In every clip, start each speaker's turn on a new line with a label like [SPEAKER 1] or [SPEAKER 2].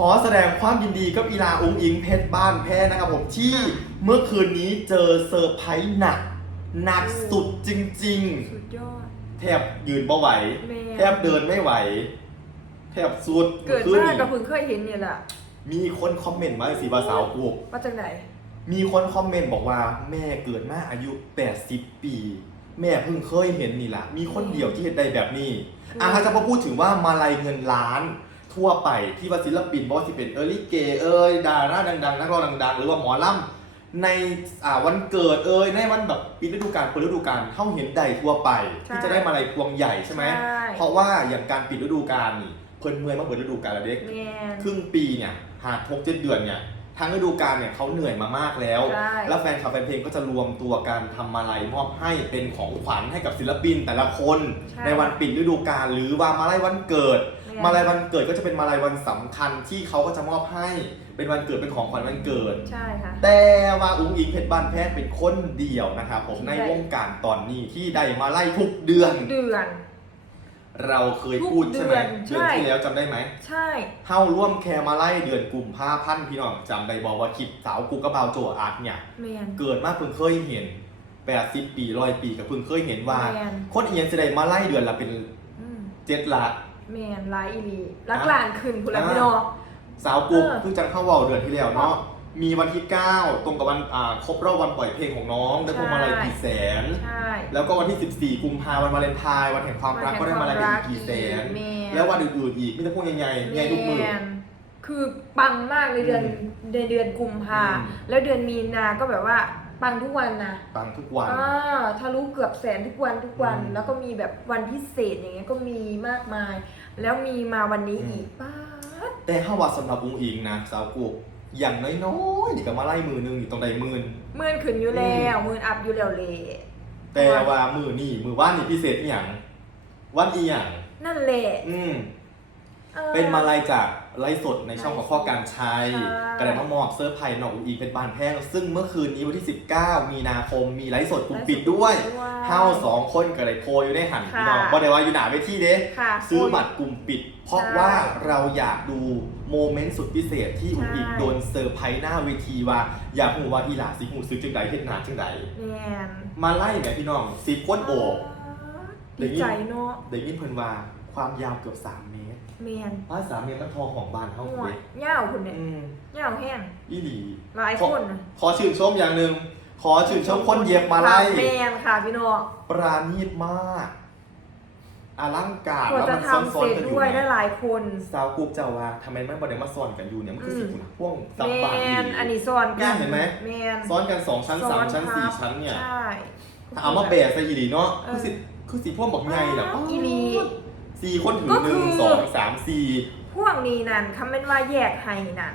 [SPEAKER 1] ขอแสดงความยินดีกับอีลาอุ้งอิงเพชรบ้านแพ้นะครับผมที่เมื่อคืนนี้เจอเซอร์ไพรส์หนัก หนักสุดจริง
[SPEAKER 2] สุดยอด
[SPEAKER 1] ๆ แทบยืนบ่ไหว
[SPEAKER 2] แม่
[SPEAKER 1] แทบเดินไม่ไหว แทบสุด
[SPEAKER 2] เกิด
[SPEAKER 1] ขึ้น
[SPEAKER 2] มากับเพิ่งเคยเห็นเนี่ยแหละ
[SPEAKER 1] มีคนคอมเมนต์มาสีบาสาวกู
[SPEAKER 2] มาจากไหน
[SPEAKER 1] มีคนคอมเมนต์บอกว่า แม่เกิดมาอายุ 80 ปี แม่เพิ่งเคยเห็นนี่ละมีคนเดียวที่เห็นได้แบบนี้อะถ้าจะมาพูดถึงว่ามาลัยเงินล้าน ทั่วไปที่ว่าศิลปินบอสที่เป็นเออลิเกเอ้ยดาราดังๆนักร้องดังๆ หรือว่าหมอลำในอ่าวันเกิดเอ้ยในวันแบบปีฤดูกาลเปิดฤดูกาลเข้าเห็นใดทั่วไป
[SPEAKER 2] ใช่
[SPEAKER 1] ที่จะได้มาลัยพวงใหญ่ใช่ไหม
[SPEAKER 2] ใช่
[SPEAKER 1] เพราะว่าอย่างการปิดฤดูกาลนี่เพิ่นเมื่อยมาเปิดฤดูกาลแล้วเด็ก
[SPEAKER 2] แม่น
[SPEAKER 1] ครึ่งปีเนี่ยหากทกเจ็ดเดือนเนี่ยทั้งฤดูกาลเนี่ยเขาเหนื่อยมามากแล้ว
[SPEAKER 2] ใช่
[SPEAKER 1] แล้วแฟนคลับแฟนเพลงก็จะรวมตัวกันทำมาลัยมอบให้เป็นของขวัญให้กับศิลปินแต่ละคน
[SPEAKER 2] ใช่
[SPEAKER 1] ในวันปิดฤดูกาลหรือว่ามาลัยวันเกิด
[SPEAKER 2] แม่น
[SPEAKER 1] มาลัยวันเกิดก็จะเป็นมาลัยวันสำคัญที่เขาก็จะมอบให้ เป็นวันเกิดเป็นของขวัญวันเกิด
[SPEAKER 2] ใช่ค่ะ
[SPEAKER 1] แต่ว่าอุ้งอิงเพชรบานแพทย์เป็นคนเดียวนะครับผม
[SPEAKER 2] ที่
[SPEAKER 1] ใน
[SPEAKER 2] ได้
[SPEAKER 1] วงการตอนนี้ที่ได้มาไล่ทุกเดือน
[SPEAKER 2] เดือน
[SPEAKER 1] เราเคยพูดใช่ไหม
[SPEAKER 2] ทุกเดือน
[SPEAKER 1] เดือน
[SPEAKER 2] ใช่
[SPEAKER 1] ที่แล้วจำได้ไหม
[SPEAKER 2] ใช่
[SPEAKER 1] เฮาร่วมแคร์มาไล่เดือนกุมภาพันธ์พี่น้องจำได้บอกว่าคลิปสาวกูกระเบาโจอาร์ตเนี่ย
[SPEAKER 2] แมน
[SPEAKER 1] เกิดมาเพิ่งเคยเห็น80ปีร้อยปีกับเพิ่งเคยเห็นว่า
[SPEAKER 2] แมน
[SPEAKER 1] คนเอียนแสดงมาไล่เดือนละเป็น
[SPEAKER 2] อืม
[SPEAKER 1] เจ็ดหลัก
[SPEAKER 2] แมนไลายอีหลีรัก
[SPEAKER 1] อะ
[SPEAKER 2] หลานขึ้นคุณละ
[SPEAKER 1] อะ
[SPEAKER 2] พี่น้อง
[SPEAKER 1] สาวกุ๊ก
[SPEAKER 2] เออ
[SPEAKER 1] เพิ่งจังเข้าเวาเดือนที่แล้วเนาะมีวันที่ 9 ตรงกับวันอ่าครบรอบวันปล่อยเพลงของน้องได้พวงมาลัยกี่แสน
[SPEAKER 2] ใช่
[SPEAKER 1] แล้วก็วันที่ 14 กุมภาพันธ์วันวาเลนไทน์วันแห่งความรักก็ได้มาลัยกันอีกกี่แสน
[SPEAKER 2] แมน
[SPEAKER 1] แล้ววันอื่นๆอีกไมแต่ได้พวกใหญ่ๆใหญ่ทุกมือ
[SPEAKER 2] แมนคือปังมากในเดือน
[SPEAKER 1] อืม
[SPEAKER 2] ในเดือนกุมภา
[SPEAKER 1] อืม
[SPEAKER 2] แล้วเดือนมีนาก็แบบว่า ปังทุกวันนะ
[SPEAKER 1] ปังทุกวัน
[SPEAKER 2] อ่าทะลุเกือบแสนทุกวันทุกวัน
[SPEAKER 1] อืม
[SPEAKER 2] แล้วก็มีแบบวันพิเศษอย่างเงี้ยก็มีมากมาย แล้วมีมาวันนี้
[SPEAKER 1] อืม
[SPEAKER 2] อีกป้าด
[SPEAKER 1] แต่ถ้าว่าสำหรับอุ้งอิงนะสาวกุ๊กอย่างน้อยๆนี่ก็มาไล่มือหนึงนี่ต้องได้หมื่น
[SPEAKER 2] หมื่นขึ้นอยู่แล้วหมื่นอัพอยู่แล้วเลย
[SPEAKER 1] แต่ว่ามือนี่มือว่านนี่พิเศษอหย่างวันอีหยัง
[SPEAKER 2] นั่นแหละ
[SPEAKER 1] อืม
[SPEAKER 2] ออ
[SPEAKER 1] เป็นมาลายจาก ไลฟ์สดในช่องของข้อการชัย
[SPEAKER 2] ใช่
[SPEAKER 1] กระไดมามอบเซอร์ไพรส์น้องอุ๋งอิงเป็นบานแพงซึ่งเมื่อคืนนี้วันที่ 19 มีนาคมมีไลฟ์สดกลุ่มปิดด้วยเฮาสองคนก็เลยโพลอยู่ในหันพี่น้อง
[SPEAKER 2] ค่ะ
[SPEAKER 1] บ่ได้ว่าอยู่หนาเวทีเด้
[SPEAKER 2] ค่ะ
[SPEAKER 1] ซื้อบัตรกลุ่มปิด เพราะ
[SPEAKER 2] ใช่
[SPEAKER 1] ว่าเราอยากดูโมเมนต์สุดพิเศษที่อุ๋งอิง
[SPEAKER 2] ใช่
[SPEAKER 1] โดนเซอร์ไพรส์หน้าเวทีว่า อยากหูว่าอีหลาสิหูซื้อจังใดเฮ็ดหนาจังใด
[SPEAKER 2] แมน
[SPEAKER 1] มาไล่แหมพี่น้องสิบคนโอบ
[SPEAKER 2] ดีใจเนาะ
[SPEAKER 1] เด็กยินเพิ่นว่าความยาวเกือบ3เมตร
[SPEAKER 2] แมน
[SPEAKER 1] ภาษาเมตรมันทอของบ้านเฮา
[SPEAKER 2] หัว
[SPEAKER 1] เว้ย
[SPEAKER 2] เง่าวคุณเนี่ย
[SPEAKER 1] อืม
[SPEAKER 2] เง่าวแห้ง
[SPEAKER 1] อีหลี
[SPEAKER 2] หลายคนนะ
[SPEAKER 1] ขอชื่นชมอย่างหนึ่ง ขอชื่นชมคนเย็บมาไล่
[SPEAKER 2] แมนค่ะพี่น้อง
[SPEAKER 1] ปราณีตมากอลังการ
[SPEAKER 2] กว่า
[SPEAKER 1] แล้ว
[SPEAKER 2] จะ
[SPEAKER 1] มันซ้อน
[SPEAKER 2] ทำ
[SPEAKER 1] ซ้อ
[SPEAKER 2] เส
[SPEAKER 1] น
[SPEAKER 2] ร็จ
[SPEAKER 1] กันอยู่
[SPEAKER 2] ด้วยได้
[SPEAKER 1] เนี่ย
[SPEAKER 2] หลายคน
[SPEAKER 1] สาวกุ๊กเจ้าว่าทำไมมันบ่ได้มาซ้อนกันอยู่เนี่ยมันคือสิคุณพ่วงซับ
[SPEAKER 2] แม
[SPEAKER 1] บางอี
[SPEAKER 2] น
[SPEAKER 1] หลี
[SPEAKER 2] อันนี้ซ้อนกัน
[SPEAKER 1] เนี่ยเห็นไหม
[SPEAKER 2] แมน
[SPEAKER 1] ซ้อนกันสองชั้นสามชั้นสี่ชั้นเนี่ย
[SPEAKER 2] ใช่
[SPEAKER 1] เอามาแบกใส่อีหลีเนาะ
[SPEAKER 2] เออ
[SPEAKER 1] คือสิคือสิพ่วงบอกไงแบบ
[SPEAKER 2] อีหลี
[SPEAKER 1] สี่คนถือ
[SPEAKER 2] ก็
[SPEAKER 1] ห
[SPEAKER 2] คือ
[SPEAKER 1] นึ่งสองสามสี่
[SPEAKER 2] พวกนี้นั่นคำเป็นว่าแยกให้น่ะ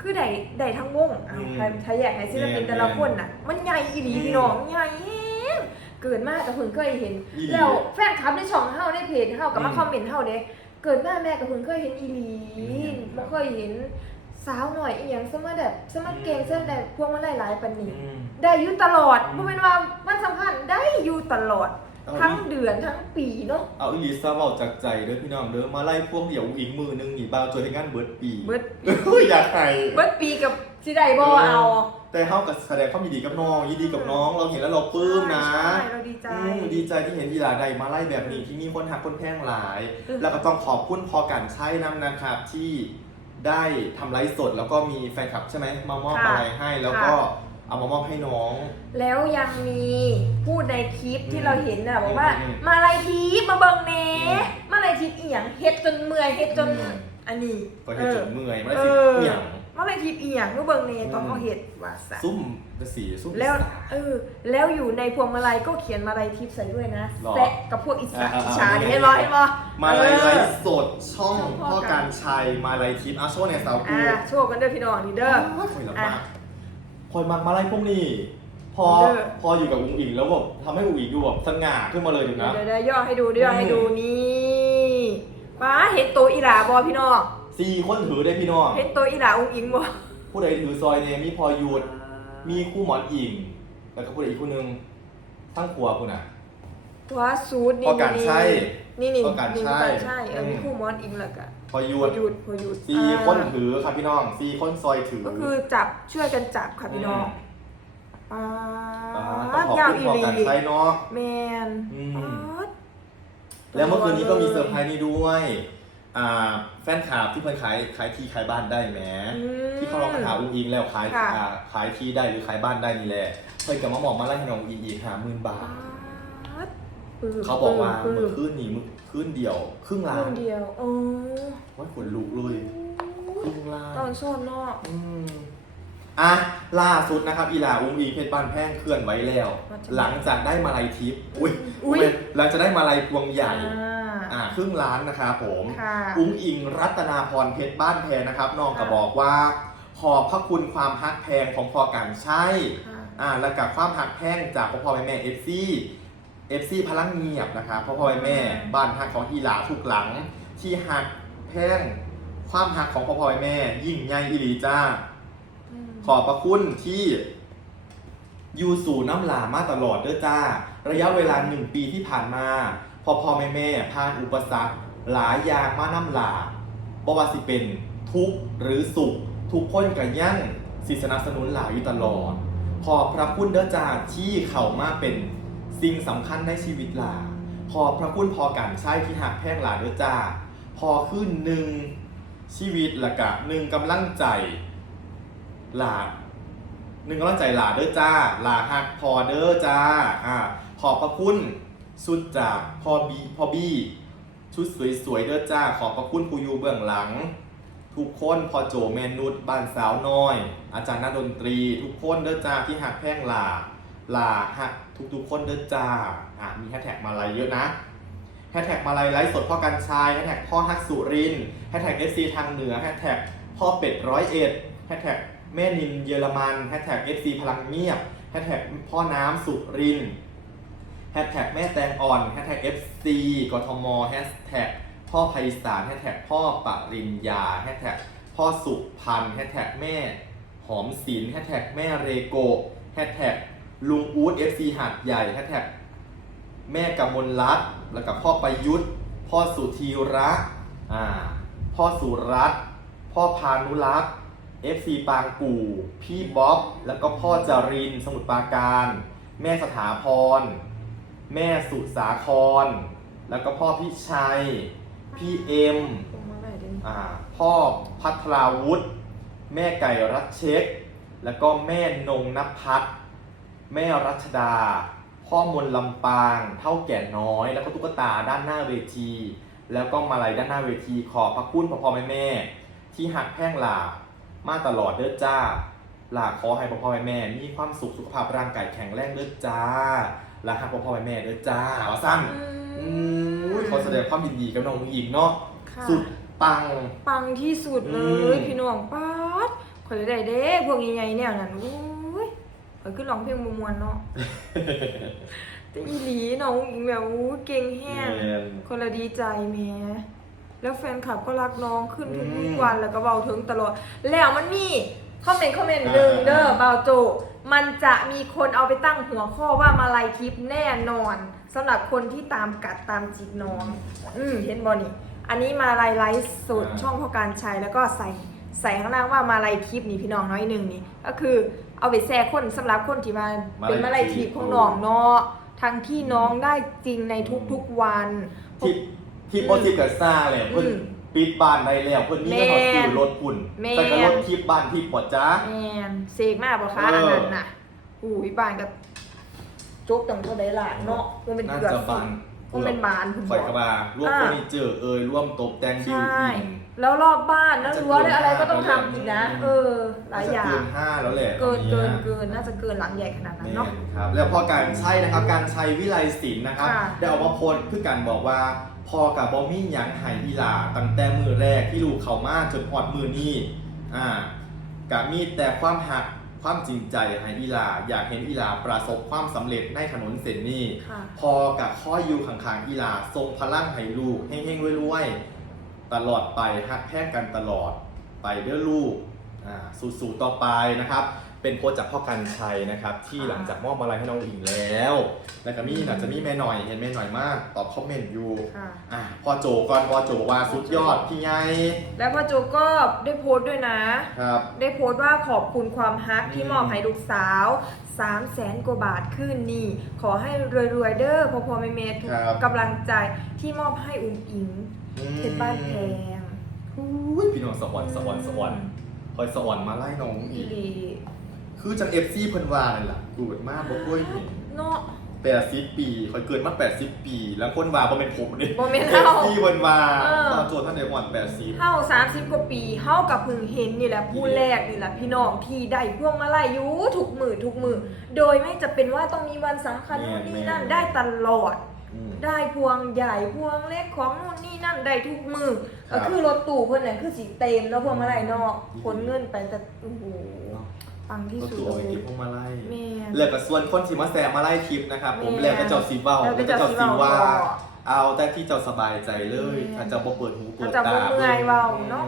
[SPEAKER 2] คือได้ได้ทั้งวงอะ
[SPEAKER 1] อืม
[SPEAKER 2] ถ้าถ้าแยกให้ศิลปิน
[SPEAKER 1] แยก
[SPEAKER 2] แต่ละคนน่ะ มันใหญ่อีหลี
[SPEAKER 1] อืม
[SPEAKER 2] พี่น้องใหญ่แฮงเกิดมาแต่เพิ่งเคยเห็น
[SPEAKER 1] อีหลี
[SPEAKER 2] แล้วแฟนคลับในช่องเฮาในเพจเฮากับมา
[SPEAKER 1] อืม
[SPEAKER 2] คอมเมนต์เฮาเด้เกิดมาแม่ก็เพิ่งเคยเห็นอีหลี
[SPEAKER 1] อืม
[SPEAKER 2] บ่เคยเห็นสาวหน่อยอีหยังสมาแบบสมาเก่งเส้นแบบพวงมาลัยหลายปานนี้
[SPEAKER 1] อืม
[SPEAKER 2] ได้อยู่ตลอด
[SPEAKER 1] อืม
[SPEAKER 2] บ่แม่นว่ามันสำคัญได้อยู่ตลอด
[SPEAKER 1] เอา
[SPEAKER 2] ทั้ง
[SPEAKER 1] อี
[SPEAKER 2] เดือนทั้งปีเนาะ
[SPEAKER 1] เอาอีหลีซาเว้าจากใจเด้อพี่น้องเด้อมาไล่พวกเดี๋ยวอีกมือหนึงนี่บ่าวจอยให้งานเบิดปี
[SPEAKER 2] เบิด
[SPEAKER 1] เฮ้ยอยากให้
[SPEAKER 2] เบิดปีกับสิได้บ่เอา
[SPEAKER 1] แต่เฮากับแสดงความยินดีกับน้องยินดีกับน้อง เราเห็นแล้วเราปลื้มนะ
[SPEAKER 2] ใช่เราดีใจ
[SPEAKER 1] อืมดีใจที่เห็นอีหลาใดมาไล่แบบนี้ที่มีคนหักคนแพงหลาย
[SPEAKER 2] อืม
[SPEAKER 1] แล้วก็ต้องขอบคุณพอกันใช้น้ำนะครับที่ได้ทำไลฟ์สดแล้วก็มีแฟนคลับใช่ไหมมามอบอะไรให้แล้วก็ เอามามอบให้น้อง
[SPEAKER 2] แล้วยังมีพูดในคลิปที่
[SPEAKER 1] อืม
[SPEAKER 2] เราเห็นน่ะบอกว่า
[SPEAKER 1] อืม
[SPEAKER 2] มาลายทีปมาเบิ่งแหน่
[SPEAKER 1] อืม
[SPEAKER 2] มาลายทีปอีหยังเฮ็ดจนเมื่อยเฮ็ดจน
[SPEAKER 1] อืม
[SPEAKER 2] อันนี้
[SPEAKER 1] ก็เห็นจนเมื่อยไม่ได้
[SPEAKER 2] เอ
[SPEAKER 1] สิ
[SPEAKER 2] อ
[SPEAKER 1] เหี่ยง
[SPEAKER 2] มาลายทีปอีหยังก็เบิ่งแหน่ตอน
[SPEAKER 1] อืม
[SPEAKER 2] เขาเฮ็ดว่าซะ
[SPEAKER 1] ซุ่มกระสีซุ่ม
[SPEAKER 2] แล้ว
[SPEAKER 1] อีสาน
[SPEAKER 2] เออแล้วอยู่ในพวงมาลัยก็เขียนมาลายทิปใส่ด้วยนะ
[SPEAKER 1] หรอ
[SPEAKER 2] แซะกับพวกอิสระ
[SPEAKER 1] อ่า
[SPEAKER 2] อิชา
[SPEAKER 1] อ่า
[SPEAKER 2] เนี่ยเห็นบ่เห็นบ่
[SPEAKER 1] มาไลฟ์ไล
[SPEAKER 2] เออ
[SPEAKER 1] ฟ์สดช่อง
[SPEAKER 2] ช่องพ่
[SPEAKER 1] พ่อ
[SPEAKER 2] อ
[SPEAKER 1] การชัยมาไลฟ์ทิปอาโชว์เนี่ยสาวกู
[SPEAKER 2] อ่าโชว์กันเด้อพี่น้องนี่เด้อ
[SPEAKER 1] คอยลำ
[SPEAKER 2] อะ
[SPEAKER 1] บากค อยมักมาไลฟ์พวกนี้ พอ
[SPEAKER 2] เด้อ
[SPEAKER 1] พออยู่กับอุ้งอิงแล้วแบบทำให้อุ้งอิงดูแบบสง่าขึ้นมาเลยอยู่นะ
[SPEAKER 2] เดี๋ยวได้ย่อให้ดูย่อให้ดู
[SPEAKER 1] อืม
[SPEAKER 2] นี่ป้าเห็นตัวอีหลาบ่พี่น้อง
[SPEAKER 1] สี่คนถือได้พี่น้อง
[SPEAKER 2] เห็นตัวอีหลาอุ้งอิงบ่
[SPEAKER 1] ผู้ใดถือซอยเนี่ยมีพอหยุด มีคู่หมอนอิง แล้วก็ผู้ใดอีกคู่หนึงทั้งครัวคุณอะ
[SPEAKER 2] ว่าสูตรนี่
[SPEAKER 1] พอการใช้
[SPEAKER 2] นี่นี่
[SPEAKER 1] พอการ
[SPEAKER 2] นี่
[SPEAKER 1] ใช้
[SPEAKER 2] พอการใช่เอออ
[SPEAKER 1] ม
[SPEAKER 2] มีคู่มอนอิงแล้วก็
[SPEAKER 1] พอหยุ
[SPEAKER 2] พอ
[SPEAKER 1] ด
[SPEAKER 2] หยุดพอหยุด
[SPEAKER 1] สี่
[SPEAKER 2] อ่า
[SPEAKER 1] คนถือครับพี่น้องสี่คนซอยถือ
[SPEAKER 2] ก็คือจับช่วยกันจับค่ะพี่น้องปา
[SPEAKER 1] อ่า
[SPEAKER 2] ด
[SPEAKER 1] ต้องขอบ
[SPEAKER 2] ยาว
[SPEAKER 1] คุณ
[SPEAKER 2] อี
[SPEAKER 1] พอ
[SPEAKER 2] หลี
[SPEAKER 1] การใช้เนาะ
[SPEAKER 2] แมน
[SPEAKER 1] อืม
[SPEAKER 2] ปาด
[SPEAKER 1] แล้วเมื่อคืนนี้ก็มีเซอร์ไพรส์นี่ด้วยอ่าแฟนคลับที่เพิ่นขายขายทีขายบ้านได้แหม
[SPEAKER 2] อืม
[SPEAKER 1] ที่เขาลองมาหาอุ้งอิงแล้วขาย
[SPEAKER 2] ค่ะ
[SPEAKER 1] อ่าขายที่ได้หรือขายบ้านได้นี่แหละเพิ่นกับมาบอกมาไล่ให้น้องอุ้งอิงอีกห้าหมื่นบา
[SPEAKER 2] ปา
[SPEAKER 1] ท
[SPEAKER 2] ด ปึ๊
[SPEAKER 1] เขาบอกว่า
[SPEAKER 2] ปึ๊
[SPEAKER 1] เมื่อคืนนี้มื้อคืนเดียว ครึ่ง
[SPEAKER 2] ค
[SPEAKER 1] ล้า
[SPEAKER 2] รึ่
[SPEAKER 1] น
[SPEAKER 2] งเดียวโอ้
[SPEAKER 1] ว่าขนลุกเลย ครึ่งล้าน
[SPEAKER 2] ตอนชอบเนาะ
[SPEAKER 1] อืมอะล่าสุดนะครับอีหลาอุ้งอิงเพชรบ้านแพงเคลื่อนไหวแล้ว
[SPEAKER 2] ว่าจะ
[SPEAKER 1] หลังจากได้มาลัยทิพย์อุ้ย
[SPEAKER 2] อุ๊ย
[SPEAKER 1] หลังจากได้มาลัยพวงใหญ่
[SPEAKER 2] อ่า
[SPEAKER 1] อ่าครึ่งล้านนะครับผม
[SPEAKER 2] ค่ะ
[SPEAKER 1] อุ้งอิงรัตนาพรเพชรบ้านแพงนะครับน้องก็บอกว่า ขอบพระคุณความฮักแพงของพอการใช้
[SPEAKER 2] ค่ะ
[SPEAKER 1] อ่าแล้วกับความหักแพงจากพ่อพ่อแม่แม่เอฟซี เอฟซีพลังเงียบนะครับพ่อพ่อแม่แม่บ้านฮักของอีหลาทุกหลัง ที่หักแพงความหักของพ่อพ่อแม่แม่ยิ่งใหญ่อีหลีจ้า
[SPEAKER 2] ม
[SPEAKER 1] ขอบพระคุณที่อยู่สู่น้ำหลามาตลอดเด้อจ้า ระยะเวลาหนึ่งปีที่ผ่านมาพ่อพ่อแม่แม่ผ่านอุปสรรค หลายอย่างมาน้ำหลาบ่ว่าสิเป็นทุกข์หรือสุข ทุกคนกับยั่งสิสนับสนุนหลายอยู่ตลอด ขอบพระคุณเด้อจ้าที่เข้ามาเป็น สิ่งสำคัญในชีวิตหลาขอพระคุณพอการใช้ที่หักแพ่งหลาเด้อจ้า พอขึ้นหนึ่งชีวิตละกะหนึ่งกำลังใจหลาหนึ่งกำลังใจหลาเด้อจ้าหลาหักพอเด้อจ้าอ่าขอบพระคุณชุดจากพอบีพอบี้ชุดสวยๆเด้อจ้า ขอบพระคุณผู้อยู่เบื้องหลัง ทุกคนพอโจแมนนุษบ้านสาวน้อย อาจารย์นักดนตรี ทุกคนเด้อจ้าที่หักแพ่งหลา ลาหักทุกๆคนเด้อจ้าอะมีแฮชแท็กมาอะไรเยอะนะแฮชแท็กมาลัยไลฟ์สดพ่อกันชายแฮชแท็กพ่อฮักสุรินแฮชแท็กเอฟซีทางเหนือแฮชแท็กพ่อเป็ดร้อยเอ็ดแฮชแท็กแม่นินเยอรมันแฮชแท็กเอฟซีพลังเงียบแฮชแท็กพ่อน้ำสุรินแฮชแท็กแม่แตงอ่อนแฮชแท็กเอฟซีกทมแฮชแท็กพ่อไพศาลแฮชแท็กพ่อปริญญาแฮชแท็กพ่อสุพันแฮชแท็กแม่หอมศิลแฮชแท็กแม่เรโกแฮชแท็ก ลุงอู๊ดเอฟซีหาดใหญ่แฮชแท็กแม่กำมลรัตน์แล้วกับพ่อประยุทธ์พ่อสุธีระอ่าพ่อสุรัตน์พ่อพานุรักษ์ FC ปางกู่ พี่บ๊อบ แล้วก็พ่อจริน สมุทรปราการ แม่สถาพร แม่สุสาคร แล้วก็พ่อพี่ชัย พี่เอ็ม
[SPEAKER 2] ลงมาหน่อยดิ
[SPEAKER 1] อ่าพ่อพัทราวุฒิ แม่ไก่รัชเช็ค แล้วก็แม่นงนภัทร แม่รัชดา พ่อมนลำปาง เท่าแก่น้อย แล้วก็ตุ๊กตาด้านหน้าเวที แล้วก็มาลัยด้านหน้าเวทีขอบพระคุณพ่อพ่อแม่แม่ที่หักแพ่งหลามาตลอดเด้อจ้าหลาขอให้พ่อพ่อแม่แม่มีความสุขสุขภาพร่างกายแข็งแรงเด้อจ้าและหักพ่อพ่อแม่แม่เด้อจ้าว่าสั้นอืมขอแสดงความยินดีกับน้องผู้หญิงเนาะ
[SPEAKER 2] ค่ะ
[SPEAKER 1] สุดปัง
[SPEAKER 2] ปังที่สุดเล
[SPEAKER 1] อื
[SPEAKER 2] ย
[SPEAKER 1] ม
[SPEAKER 2] พี่น้องป๊าดข่อยได้เด้พวกใหญ่ๆแนวนั้นโอ้ ยข่อยขึ้นร้องเพลงมวนๆเนาะ แต่อีหลีน้องอิงแบบอู้เก่งแห้ง
[SPEAKER 1] แม่น
[SPEAKER 2] คนละดีใจแม่แล้วแฟนคลับก็รักน้องขึ้นทุ
[SPEAKER 1] อื
[SPEAKER 2] ก
[SPEAKER 1] ม
[SPEAKER 2] ๆวันแล้วก็เบาถึงตลอด แล้วมันมีคอมเมนต์คอมเมนต์หนึ่ง
[SPEAKER 1] อ่า
[SPEAKER 2] เด้อเบาโจ มันจะมีคนเอาไปตั้งหัวข้อว่ามาลายทิปแน่นอนสำหรับคนที่ตามกัดตามจีบน้อง อืมเห็นบอนี่ อันนี้มาลายไลฟ์สดช่องพ่อการชัยแล้วก็ใส่ใส่ข้างล่างว่ามาลายทิปนี่พี่น้องน้อยหนึ่งนี่ก็คือ เอาไปแซ่คนสำหรับคนที่มาเป็นมาลายทิปของน้องเนาะทั้งที่น้องได้จริงในทุกๆวัน
[SPEAKER 1] ที่ที่โพสิกับซ่าเลยเพิ่น
[SPEAKER 2] อืม
[SPEAKER 1] ปิดบ้านได้แล้วเพิ่นนี่ก็ขอซื้อรถปุ่น
[SPEAKER 2] แม่น
[SPEAKER 1] แต่ก็รถทิพย์บ้านทิพย์ปอจ้า
[SPEAKER 2] แมนเสกมากบ่คะ
[SPEAKER 1] เอออั
[SPEAKER 2] อันนั้นน่ะอุ้ยบ้านก็จกตั้งเท่าใดล่ะเนาะมันเป็น
[SPEAKER 1] น่า
[SPEAKER 2] เกือบ
[SPEAKER 1] จะบาน
[SPEAKER 2] มันเป็นบานคุณบ
[SPEAKER 1] ข่อย
[SPEAKER 2] อก
[SPEAKER 1] กระบารวม
[SPEAKER 2] อ่า
[SPEAKER 1] เฟอร์นิเจอร์เอ่ยร่วมตกแต่งบิว
[SPEAKER 2] ใช่
[SPEAKER 1] อิน
[SPEAKER 2] แล้วรอบบ้านแล้ว
[SPEAKER 1] จะ
[SPEAKER 2] รั้ว
[SPEAKER 1] เกิน
[SPEAKER 2] อะไรก็ต้อง
[SPEAKER 1] ห้า
[SPEAKER 2] ทำอีกนะ
[SPEAKER 1] แล้ว
[SPEAKER 2] เออ หลายอย่าง
[SPEAKER 1] น่จะเกินห้าแล้วแหละ
[SPEAKER 2] เกิน
[SPEAKER 1] ต
[SPEAKER 2] เกิ
[SPEAKER 1] อน
[SPEAKER 2] น
[SPEAKER 1] นี้
[SPEAKER 2] เกินน่าจะเกินหลังใหญ่ขนาดนั้นเนาะ
[SPEAKER 1] ครับแล้วพอการใช้นะครับการใช้วิไลศิลป์นะครับ
[SPEAKER 2] ค่ะ
[SPEAKER 1] ได้เอามาโพสต์คือการบอกว่า พอกับบอมี่ยังหายอีหลาตั้งแต่มือแรกที่ลูกเขามาจนพอดมือนี้อ่ากับมีแต่ความหักความจริงใจให้อีหลาอยากเห็นอีหลาประสบความสำเร็จในถนนเส้นนี้
[SPEAKER 2] ค่ะ
[SPEAKER 1] พอกับข้ออยู่ข้างๆอีหลาทรงพลังให้ลูกเฮงๆรวยๆ ตลอดไปฮักแพ้กันตลอดไปเด้อลูก สู่ๆต่อไปนะครับ เป็นโพสต์จากพ่อกันชัยนะครับ ที่หลังจากมอบมาลัยให้น้องอิงแล้ว แล้วก็มีอาจจะมีแม่หน่อยเห็นแม่หน่อยมากตอบคอมเมนต์อยู่
[SPEAKER 2] ค่ะ
[SPEAKER 1] อะพอโจก่อนพอโจว่าสุดยอดพี่ไง
[SPEAKER 2] แล้วพ่อโจก็ได้โพสต์ด้วยนะ
[SPEAKER 1] ครับ
[SPEAKER 2] ได้โพสต์ว่าขอบคุณความฮักที่
[SPEAKER 1] อืม
[SPEAKER 2] มอบให้ลูกสาว3 0 0แสนกว่าบาทขึ้นนี่ ขอให้รวยๆเด้อพ่อพ่อแม่แม่ทุก
[SPEAKER 1] ครับ
[SPEAKER 2] กำลังใจที่มอบให้อุ้งอิงเพชรบ้านแพง
[SPEAKER 1] อุ้ยพี่น้องสวรรค์สวรรค์สวรรค์ คอยสวรรค์มาไล่น้อง
[SPEAKER 2] อี
[SPEAKER 1] อีก
[SPEAKER 2] หลี
[SPEAKER 1] คือจากเอฟซีเพิ่นว่าเลยล่ะกูดมากบ่ค่อยเห็น
[SPEAKER 2] เนาะ
[SPEAKER 1] แปดสิบปีคอยเกิดมาแปดสิบปี แล้วคนว่าบ่เป็นผมเด้
[SPEAKER 2] บ่แม่น
[SPEAKER 1] เอ
[SPEAKER 2] เฮา
[SPEAKER 1] ฟซีเพิ่นว่า
[SPEAKER 2] เออ
[SPEAKER 1] ตอนโจทย์ท่านได้วันแปดสิบ
[SPEAKER 2] เฮา30 กว่าปีเฮากับเพึ่งเห็นนี่แหละผู้แรกนี่แหละพี่น้องที่ได้พวงมาลัยอยู่ทุกมือทุกมือ โดยไม่จะเป็นว่าต้องมีวันสำคัญนู่นนี่นั่นได้ตลอด
[SPEAKER 1] อืม
[SPEAKER 2] ได้พวงใหญ่พวงเล็กของนู่นนี่นั่นได้ทุกมือ
[SPEAKER 1] ครั
[SPEAKER 2] ก็
[SPEAKER 1] บ
[SPEAKER 2] คือรถตู้เพื่อนเนี่ยคือสีเต็มแล้วพวงมาลัยนอก
[SPEAKER 1] อืม
[SPEAKER 2] ขนเงินไปแต่โอ้โหปังที่
[SPEAKER 1] ก็
[SPEAKER 2] สุด
[SPEAKER 1] คือเอา
[SPEAKER 2] เล
[SPEAKER 1] ไป
[SPEAKER 2] ย
[SPEAKER 1] เก็บพวงมาลัย
[SPEAKER 2] แม่น
[SPEAKER 1] แล้วก็ส่วนคนที่มาแซมมาไล่คลิปนะครับผม
[SPEAKER 2] แม่
[SPEAKER 1] แล้วก็เจ้าสีเว้า
[SPEAKER 2] แล้วก็
[SPEAKER 1] แล้วก็เจ้า
[SPEAKER 2] เจ้าสี
[SPEAKER 1] สีว่า
[SPEAKER 2] เว้า
[SPEAKER 1] เอาแต่ที่เจ้าสบายใจเลย
[SPEAKER 2] แม่
[SPEAKER 1] ถ้าเจ้าบ่เปิดหูเปิด
[SPEAKER 2] ถ้า
[SPEAKER 1] ตา
[SPEAKER 2] เจ้าบ่เมื่อยเว้าเนาะ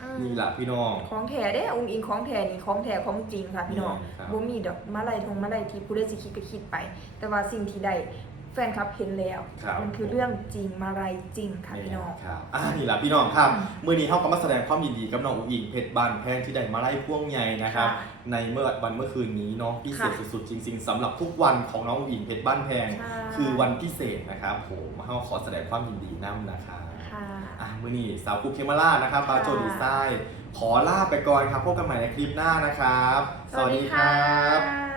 [SPEAKER 1] อืมนี่ล่ะพี่น้อง
[SPEAKER 2] ของแท้เด้อุ้งอิงของแท้นี่ของแท้ของจริงค่ะพี่น้อง
[SPEAKER 1] ครับ
[SPEAKER 2] บ่มีดอกมาลัยทงมาลัยที่ผู้ใดสิคิดก็คิดไป แต่ว่าสิ่งที่ได้แฟนคลับเห็นแล้ว
[SPEAKER 1] ครับ
[SPEAKER 2] มันคือเรื่องจริงมาลัยจริงค่ะพี่น้อง
[SPEAKER 1] ครับอ่านี่ล่ะพี่น้องครับมื้อนี้เฮาก็มาแสดงความยินดีกับน้องอุ๋งอิงเพชรบานแพงที่ได้มาไล่พ่วงใหญ่นะครับ
[SPEAKER 2] ค่ะ
[SPEAKER 1] ในเมื่อวันเมื่อคืนนี้เนาะพิเศษ
[SPEAKER 2] ค่ะ
[SPEAKER 1] สุดๆจริงๆสำหรับทุกวันของน้องอุ๋งอิงเพชรบ้านแพง
[SPEAKER 2] ใช่
[SPEAKER 1] คือวันพิเศษนะครับโหมาเฮาขอแสดงความยินดีนํนะครับ
[SPEAKER 2] ค่ะ
[SPEAKER 1] อะมื้อนี้สาวกุ๊กเคมาล่านะครับบาโจดีไซน์ขอลาไปก่อนครับพบกันใหม่ในคลิปหน้านะครับ
[SPEAKER 2] สวัสดีค่ะ